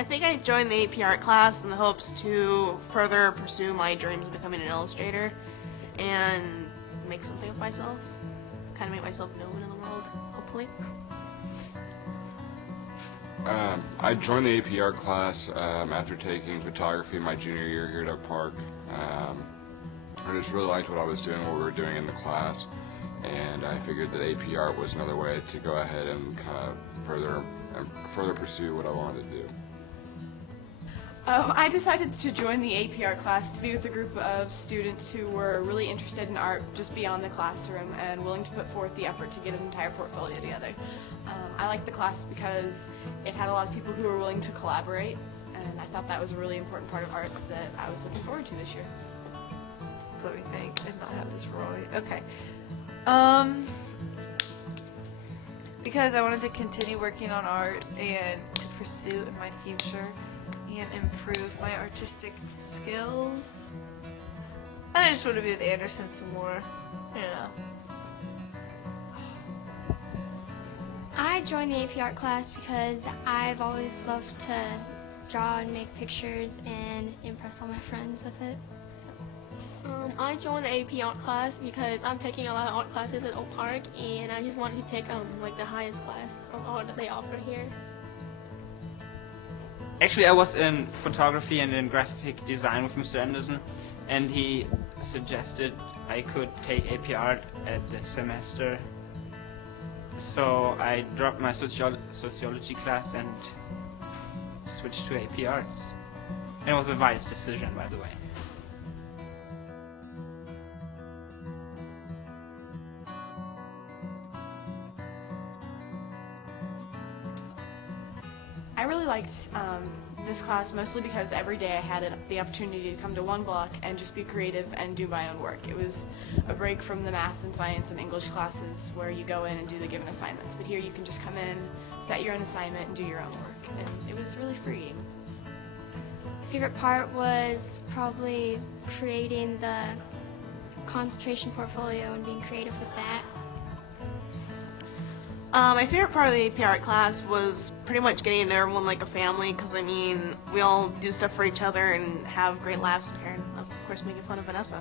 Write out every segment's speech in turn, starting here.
I think I joined the AP art class in the hopes to further pursue my dreams of becoming an illustrator and make something of myself. Kind of make myself known in the world, hopefully. I joined the AP art class after taking photography my junior year here at Oak Park. I just really liked what I was doing, what we were doing in the class, and I figured that AP art was another way to go ahead and kind of further pursue what I wanted to do. I decided to join the AP art class to be with a group of students who were really interested in art just beyond the classroom and willing to put forth the effort to get an entire portfolio together. I liked the class because it had a lot of people who were willing to collaborate, and I thought that was a really important part of art that I was looking forward to this year. Let me think and not have this Roy. Okay. Because I wanted to continue working on art and to pursue in my future and improve my artistic skills. And I just want to be with Anderson some more, you know. I joined the AP art class because I've always loved to draw and make pictures and impress all my friends with it. So. I joined the AP art class because I'm taking a lot of art classes at Oak Park, and I just wanted to take like the highest class of art that they offer here. Actually, I was in photography and in graphic design with Mr. Anderson, and he suggested I could take AP art at the semester. So I dropped my sociology class and switched to AP arts. And it was a wise decision, by the way. I really liked this class mostly because every day I had the opportunity to come to one block and just be creative and do my own work. It was a break from the math and science and English classes where you go in and do the given assignments. But here you can just come in, set your own assignment, and do your own work. And it was really freeing. Favorite part was probably creating the concentration portfolio and being creative with that. My favorite part of the AP art class was pretty much getting to know everyone like a family, because I mean, we all do stuff for each other and have great laughs in here, and of course making fun of Vanessa.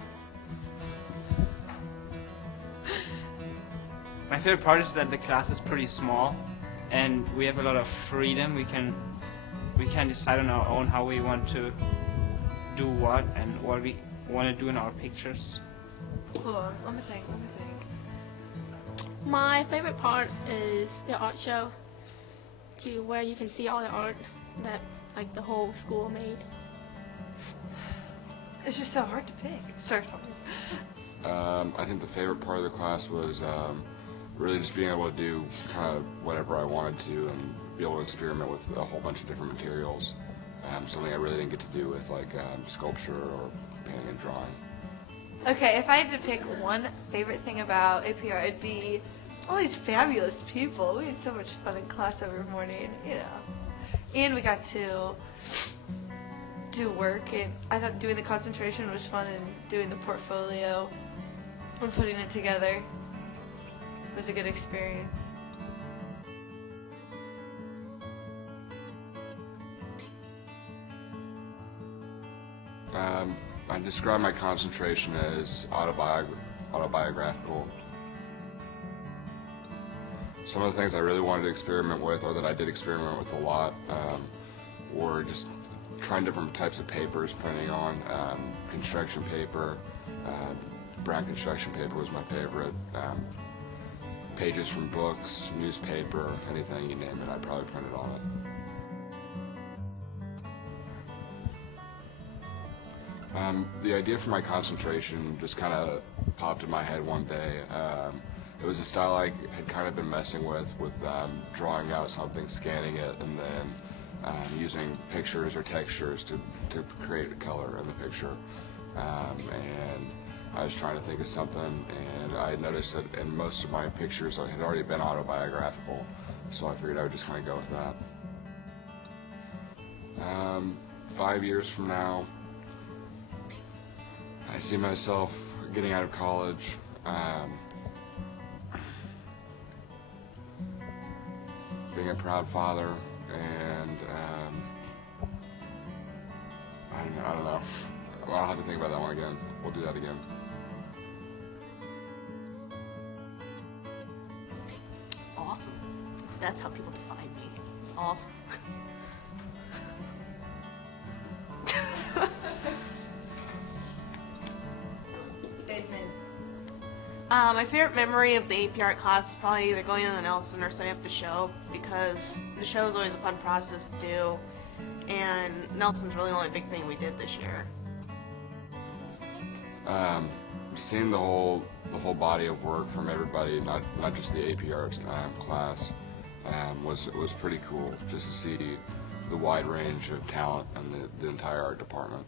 My favorite part is that the class is pretty small, and we have a lot of freedom. We can decide on our own how we want to do what and what we want to do in our pictures. Hold on, let me think. My favorite part is the art show, to where you can see all the art that like the whole school made. It's just so hard to pick. Sorry, something. I think the favorite part of the class was really just being able to do kind of whatever I wanted to and be able to experiment with a whole bunch of different materials. Something I really didn't get to do with like sculpture or painting and drawing. Okay, if I had to pick one favorite thing about AP art, it'd be all these fabulous people. We had so much fun in class every morning, you know. And we got to do work, and I thought doing the concentration was fun, and doing the portfolio and putting it together was a good experience. I describe my concentration as autobiographical. Some of the things I really wanted to experiment with, or that I did experiment with a lot, were just trying different types of papers, printing on construction paper. Brown construction paper was my favorite. Pages from books, newspaper, anything you name it, I probably printed on it. The idea for my concentration just kind of popped in my head one day. It was a style I had kind of been messing with drawing out something, scanning it, and then using pictures or textures to create a color in the picture. And I was trying to think of something, and I noticed that in most of my pictures I had already been autobiographical, so I figured I would just kind of go with that. 5 years from now, I see myself getting out of college, being a proud father, and I don't know. Well, I'll have to think about that one again. We'll do that again. Awesome. That's how people define me. It's awesome. My favorite memory of the AP Art class is probably either going to the Nelson or setting up the show, because the show is always a fun process to do, and Nelson's really the only big thing we did this year. Seeing the whole body of work from everybody, not just the AP Art class, was pretty cool. Just to see the wide range of talent in the entire art department.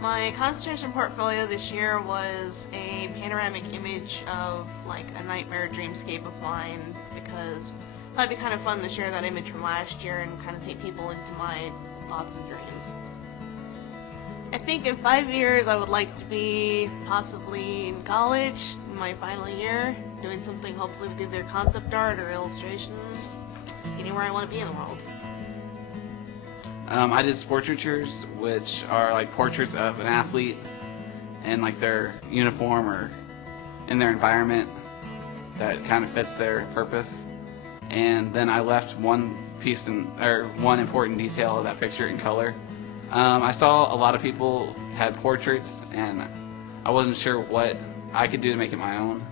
My concentration portfolio this year was a panoramic image of like a nightmare dreamscape of mine, because I thought it'd be kind of fun to share that image from last year and kind of take people into my thoughts and dreams. I think in 5 years I would like to be possibly in college, in my final year, doing something hopefully with either concept art or illustration, getting where I want to be in the world. I did sportraitures, which are like portraits of an athlete in like their uniform or in their environment that kind of fits their purpose. And then I left one piece or one important detail of that picture in color. I saw a lot of people had portraits, and I wasn't sure what I could do to make it my own,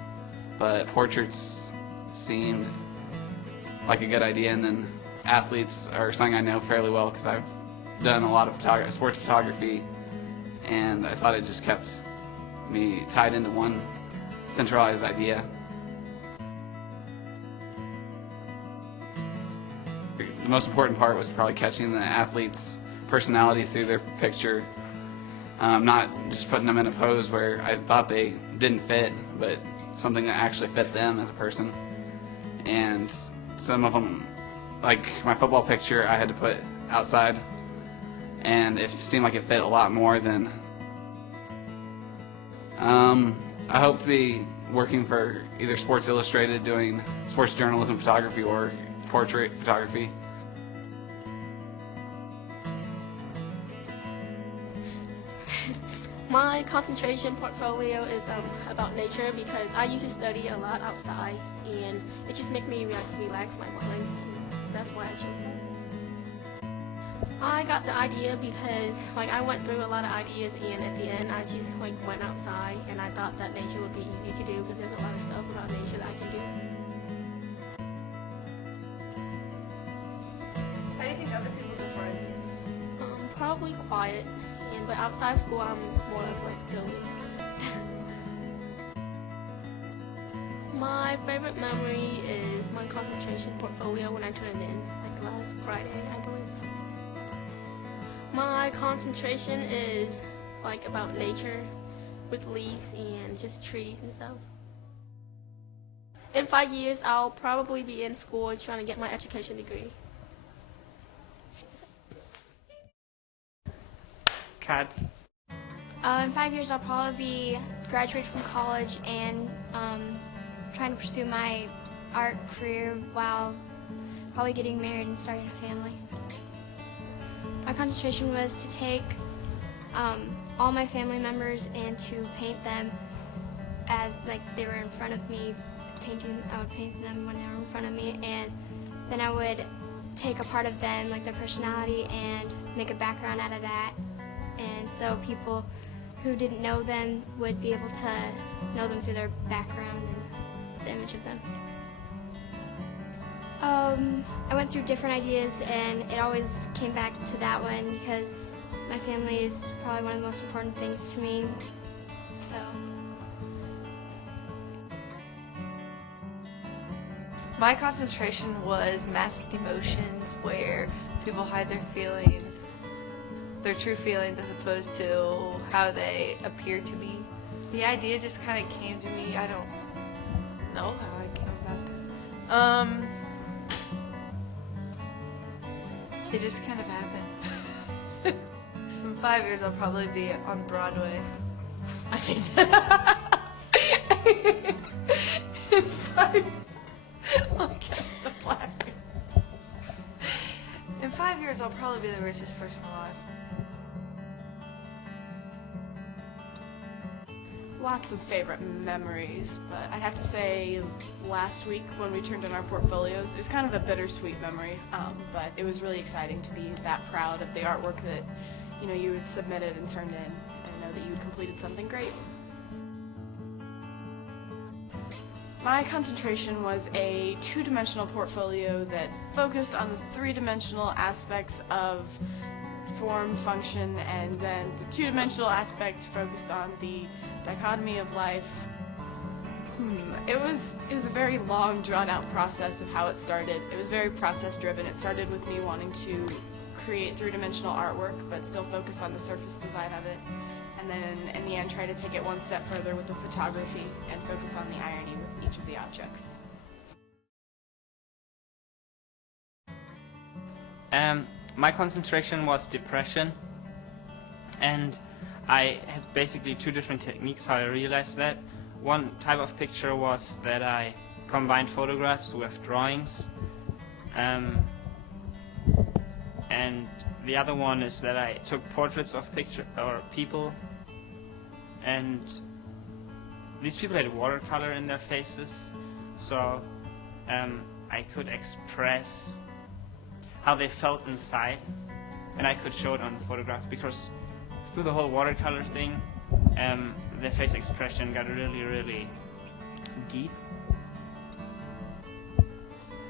but portraits seemed like a good idea. And then athletes are something I know fairly well because I've done a lot of sports photography, and I thought it just kept me tied into one centralized idea. The most important part was probably catching the athlete's personality through their picture, not just putting them in a pose where I thought they didn't fit, but something that actually fit them as a person. And some of them, like my football picture, I had to put outside, and it seemed like it fit a lot more than. I hope to be working for either Sports Illustrated doing sports journalism photography or portrait photography. My concentration portfolio is about nature, because I used to study a lot outside, and it just makes me relax my mind. That's why I chose that. I got the idea because I went through a lot of ideas, and at the end I just went outside, and I thought that nature would be easy to do because there's a lot of stuff about nature that I can do. How do you think other people define you? Probably quiet, but outside of school I'm more of silly. My favorite memory is my concentration portfolio when I turned it in, last Friday, I believe. My concentration is about nature with leaves and just trees and stuff. In 5 years, I'll probably be in school trying to get my education degree. Kat. In 5 years, I'll probably be graduated from college and trying to pursue my art career while probably getting married and starting a family. My concentration was to take all my family members and to paint them as they were in front of me. I would paint them when they were in front of me, and then I would take a part of them, their personality, and make a background out of that. And so people who didn't know them would be able to know them through their background and the image of them. I went through different ideas, and it always came back to that one because my family is probably one of the most important things to me. So. My concentration was masked emotions, where people hide their feelings, their true feelings, as opposed to how they appear to be. The idea just kind of came to me. I don't know how I came about that. It just kind of happened. In 5 years, I'll probably be on Broadway. I think that. In 5. I can't stop laughing. In 5 years, I'll probably be the versus personal life? Lots of favorite memories, but I'd have to say last week when we turned in our portfolios, it was kind of a bittersweet memory, but it was really exciting to be that proud of the artwork that you had submitted and turned in, and know that you had completed something great. My concentration was a two-dimensional portfolio that focused on the three-dimensional aspects of form, function, and then the two-dimensional aspect focused on the dichotomy of life. It was a very long, drawn-out process of how it started. It was very process-driven. It started with me wanting to create three-dimensional artwork, but still focus on the surface design of it. And then, in the end, try to take it one step further with the photography and focus on the irony with each of the objects. My concentration was depression, and I had basically two different techniques how I realized that. One type of picture was that I combined photographs with drawings, and the other one is that I took portraits of people, and these people had watercolor in their faces, so I could express how they felt inside, and I could show it on the photograph, because through the whole watercolor thing, their face expression got really, really deep.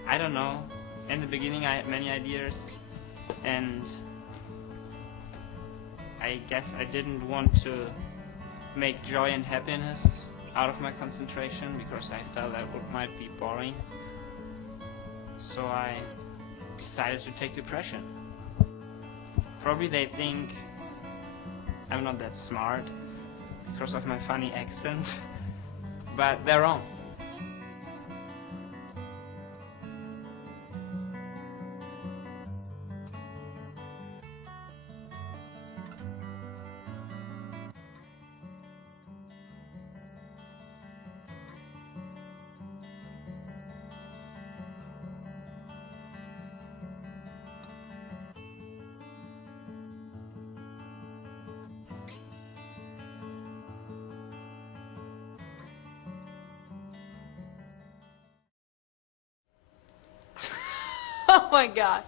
I don't know. In the beginning, I had many ideas, and I guess I didn't want to make joy and happiness out of my concentration, because I felt that might be boring. So I decided to take depression. Probably they think I'm not that smart because of my funny accent, but they're wrong. Oh my god.